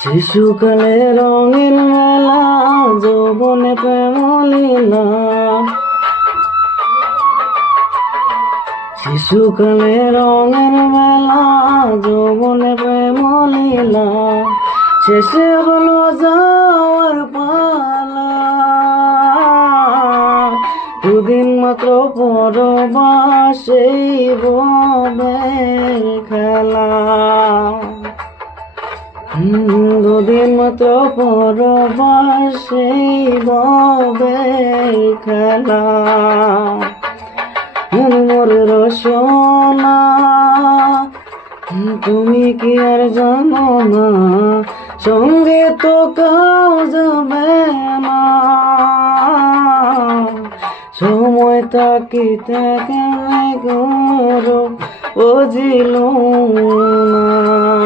শিশুকালে রঙের মেলা, যৌবনে প্রেম লীলা। শিশুকালে রঙের মেলা, যৌবনে প্রেম লীলা। শেষে হলো যাওয়ার পালা, দুদিন মাত্র পরবাসেই ববের খেলা। দুদিন মাত্র পরবাসেই ববের খেলা। মোর রসনা তুমি কি আর জানো না, সঙ্গে তো কাউ যাবে না। সময় তাকিতে কেন করো বুঝিল না।